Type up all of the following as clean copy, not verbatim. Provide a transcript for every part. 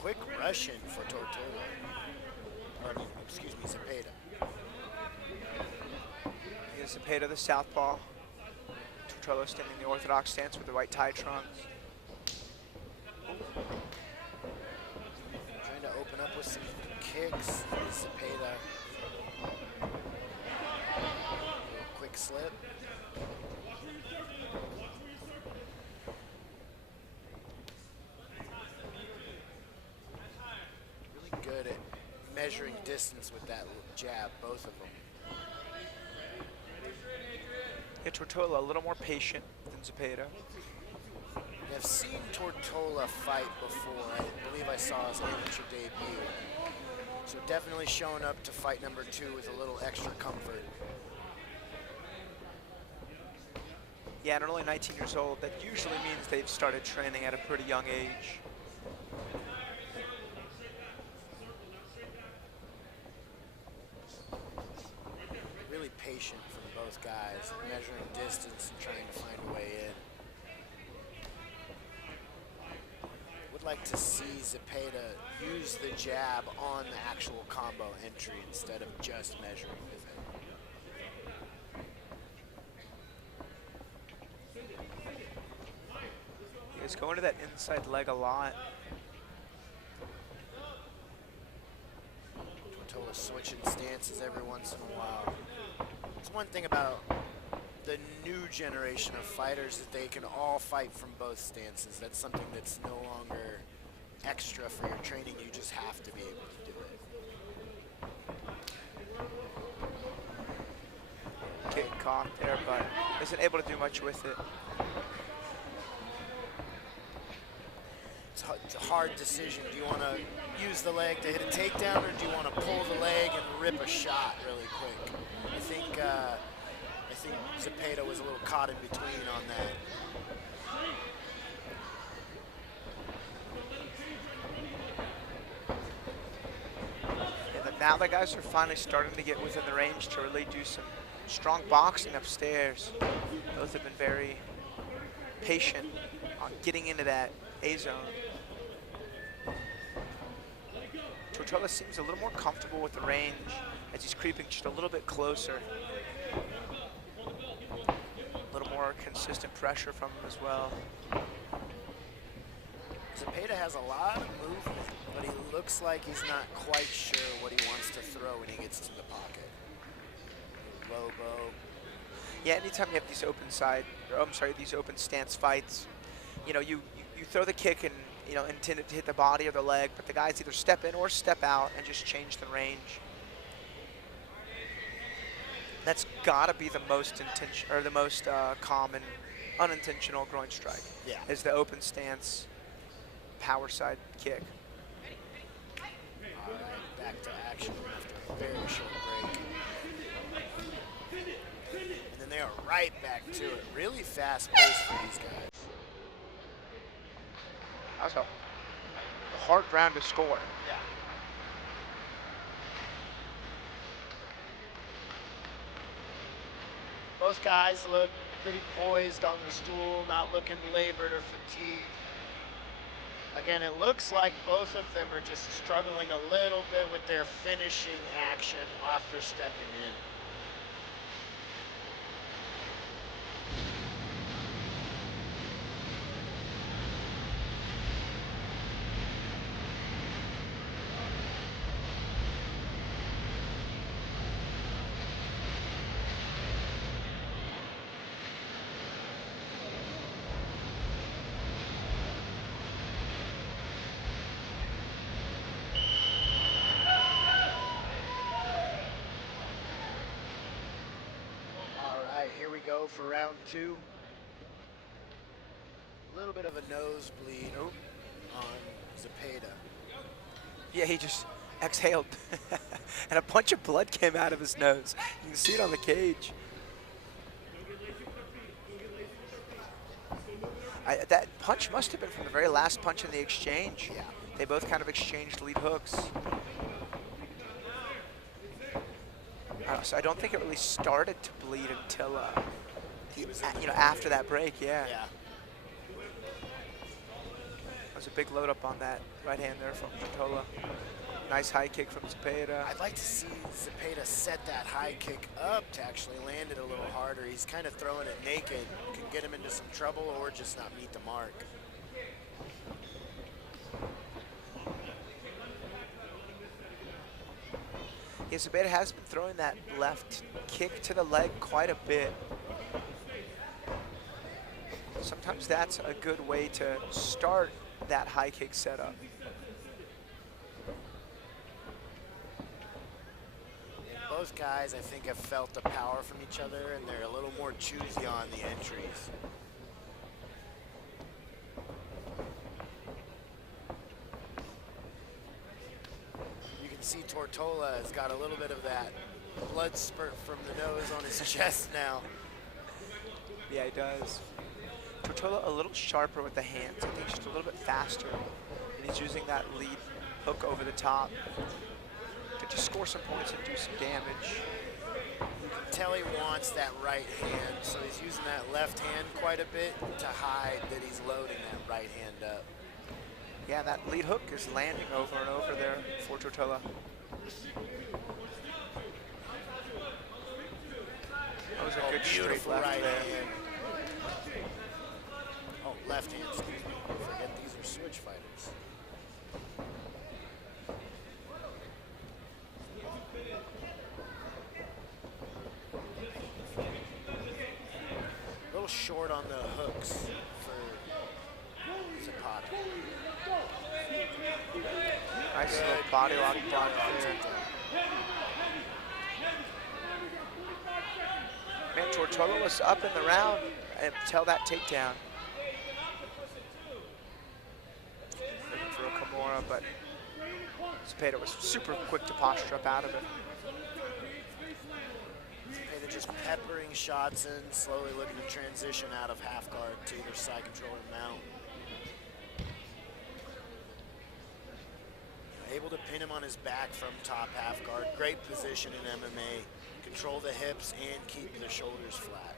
quick Russian for Tortola. Or, excuse me, Zepeda. Here's Zepeda, the southpaw. Tortola standing in the orthodox stance with the white tie trunks. Trying to open up with some kicks. Zepeda. Quick slip. Really good at measuring distance with that jab, both of them. Yeah, Tortola a little more patient than Zepeda. I've seen Tortola fight before. I believe I saw his amateur debut. So definitely showing up to fight number 2 with a little extra comfort. Yeah, and only 19 years old. That usually means they've started training at a pretty young age. Really patient from both guys, measuring distance and trying to find a way in. Would like to see Zepeda use the jab on the actual combo entry instead of just measuring with it. He's going to that inside leg a lot. Tortola switching stances every once in a while. It's one thing about the new generation of fighters that they can all fight from both stances. That's something that's no longer extra for your training. You just have to be able to do it. Kick caught there, but isn't able to do much with it. It's a hard decision. Do you want to use the leg to hit a takedown, or do you want to pull the leg and rip a shot really quick? I think Zepeda was a little caught in between on that. And now the guys are finally starting to get within the range to really do some strong boxing upstairs. Both have been very patient on getting into that A-zone. Tortola seems a little more comfortable with the range as he's creeping just a little bit closer. A little more consistent pressure from him as well. Zepeda has a lot of movement, but he looks like he's not quite sure what he wants to throw when he gets to the pocket. Lobo. Yeah, anytime you have these open side, or I'm sorry, these open stance fights, you know, you throw the kick and, you know, intend it to hit the body or the leg, but the guys either step in or step out and just change the range. That's gotta be the most common unintentional groin strike. Yeah. Is the open stance power side kick. All right, back to action after a very short break. And then they are right back to it. Really fast pace for these guys. That was a hard round to score. Yeah. Both guys look pretty poised on the stool, not looking labored or fatigued. Again, it looks like both of them are just struggling a little bit with their finishing action after stepping in. Go for round 2. A little bit of a nosebleed on Zepeda. Yeah, he just exhaled and a bunch of blood came out of his nose. You can see it on the cage. That punch must have been from the very last punch in the exchange. Yeah. They both kind of exchanged lead hooks. So I don't think it really started to bleed until, you know, after that break, yeah. was a big load up on that right hand there from Tortola. Nice high kick from Zepeda. I'd like to see Zepeda set that high kick up to actually land it a little harder. He's kind of throwing it naked. Can get him into some trouble or just not meet the mark. Yeah, Zepeda has been throwing that left kick to the leg quite a bit. Sometimes that's a good way to start that high kick setup. Both guys, I think, have felt the power from each other, and they're a little more choosy on the entries. You can see Tortola has got a little bit of that blood spurt from the nose on his chest now. Yeah, he does. Tortola a little sharper with the hands. I think just a little bit faster. And he's using that lead hook over the top to just score some points and do some damage. You can tell he wants that right hand, so he's using that left hand quite a bit to hide that he's loading that right hand up. Yeah, that lead hook is landing over and over there for Tortola. That was a good straight left right there. hand. Oh, left hand, excuse me. Forget these are switch fighters. A little short on the hooks for Zepeda. Nice little body lock block there. Man, Tortola was up in the round until that takedown. Looking for a Kimura, but Zepeda was super quick to posture up out of it. Zepeda just peppering shots in, slowly looking to transition out of half guard to either side control or mount. Able to pin him on his back from top half guard. Great position in MMA. Control the hips and keep the shoulders flat.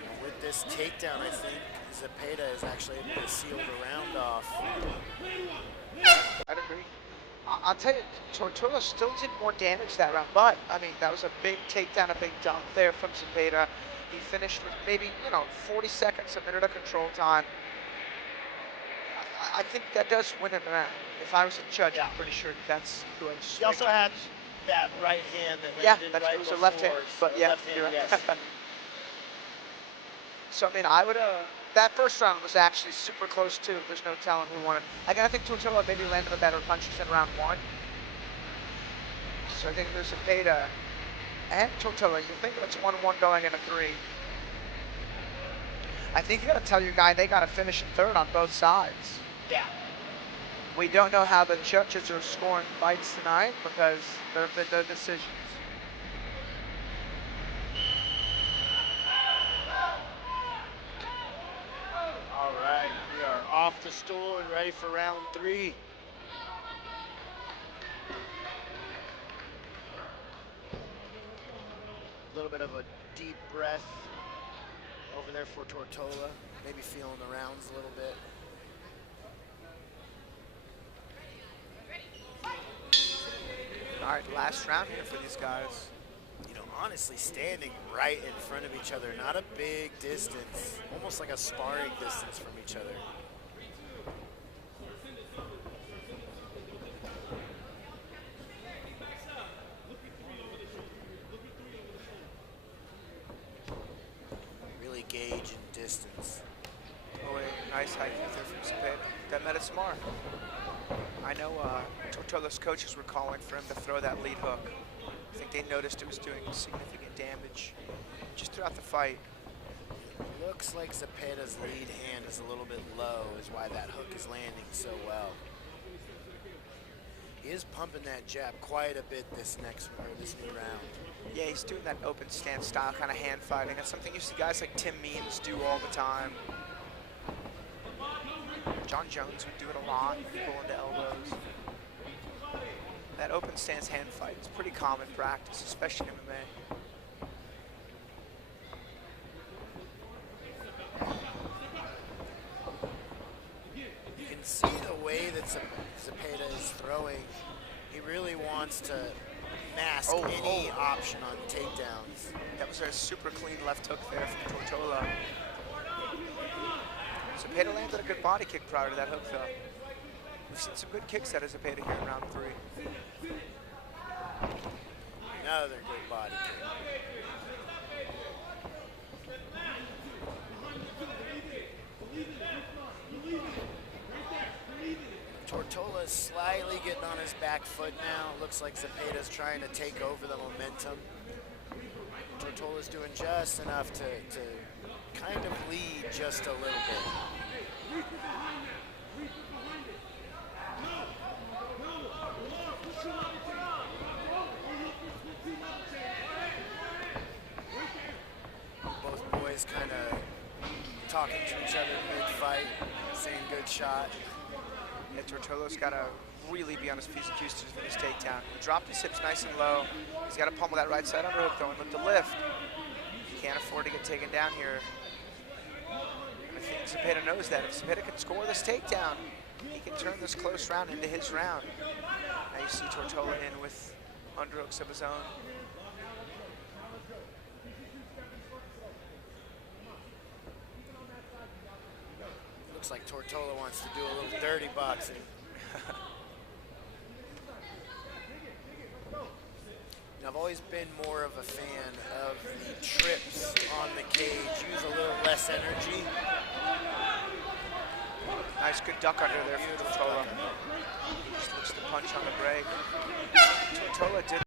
And with this takedown, I think Zepeda is actually able to seal the round off. I'd agree. I'll tell you, Tortola still did more damage that round, but, I mean, that was a big takedown, a big dump there from Zepeda. He finished with maybe, 40 seconds, a minute of control time. I think that does win it around. If I was a judge, I'm pretty sure that's who I'd He also had that right hand that landed that right was a left hand, but yeah, you're right. yes. So, I mean, I would, that first round was actually super close too. There's no telling who won it. I think Tortola maybe landed the better punches in round one. So I think there's Zepeda and Tortola. You think it's 1-1 going into 3. I think you got to tell your guy they got to finish in third on both sides. Yeah. We don't know how the judges are scoring fights tonight because they're decisions. All right, we are off the stool and ready for round 3. A little bit of a deep breath over there for Tortola. Maybe feeling the rounds a little bit. All right, last round here for these guys. Honestly, standing right in front of each other, not a big distance, almost like a sparring distance from each other. Really gauging distance. Oh, a nice high kick there from Zepeda. That made it smart. I know Tortola's coaches were calling for him to throw that lead hook. I think they noticed it was doing significant damage just throughout the fight. Looks like Zepeda's lead hand is a little bit low, is why that hook is landing so well. He is pumping that jab quite a bit this new round. Yeah, he's doing that open stance style kind of hand fighting. That's something you see guys like Tim Means do all the time. John Jones would do it a lot, pull into elbows. That open stance hand fight is pretty common practice, especially in MMA. that Zepeda is throwing, he really wants to mask any option on takedowns. That was a super clean left hook there from Tortola. Zepeda landed a good body kick prior to that hook, though. We've seen some good kicks out of Zepeda here in round 3. Another good body kick. Tortola's slightly getting on his back foot now. Looks like Zepeda's trying to take over the momentum. Tortola's doing just enough to kind of lead just a little bit. Both boys kind of talking to each other mid-fight, saying good shot. Yeah, Tortola's got to really be on his P's and Q's to finish takedown. He dropped his hips nice and low. He's got to pummel that right side underhook though and look to lift. He can't afford to get taken down here. And I think Zepeda knows that. If Zepeda can score this takedown, he can turn this close round into his round. Now you see Tortola in with underhooks of his own. Looks like Tortola wants to do a little dirty boxing. I've always been more of a fan of the trips on the cage. Use a little less energy. Nice, good duck under there from Tortola. Just looks to punch on the break. Tortola did.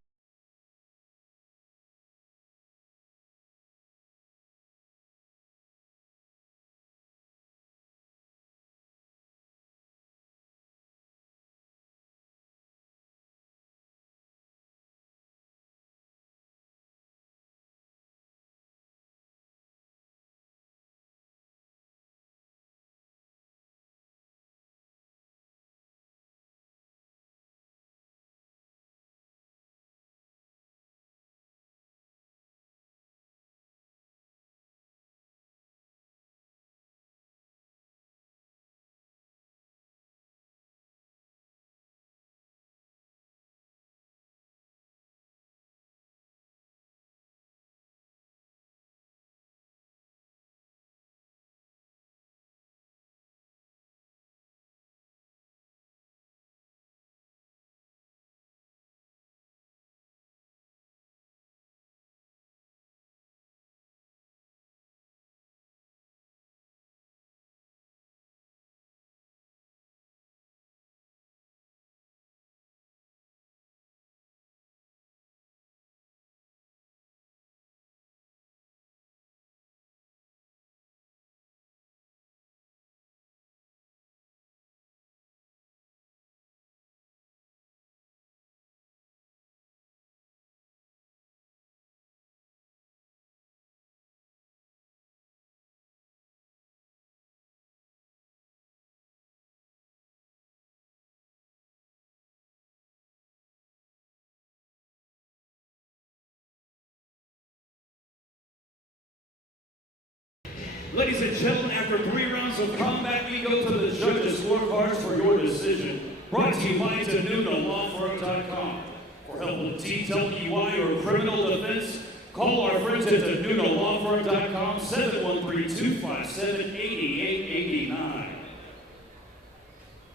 Ladies and gentlemen, after 3 rounds of combat, we go to the judges' scorecards for your decision. Brought to you by DeNunoLawFirm.com. For help with detailed EY or criminal defense, call our friends at DeNunoLawFirm.com, 713-257-8889.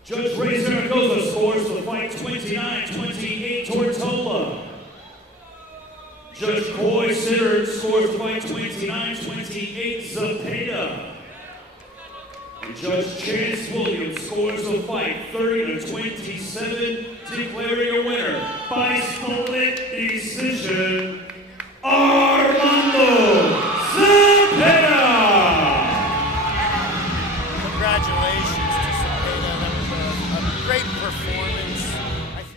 Judge Ray Zaragoza scores the fight 29-28 Tortola. Judge Coy Sitter scores the fight 29-28 Zepeda. And Judge Chance Williams scores the fight 30-27, declaring a winner by split decision.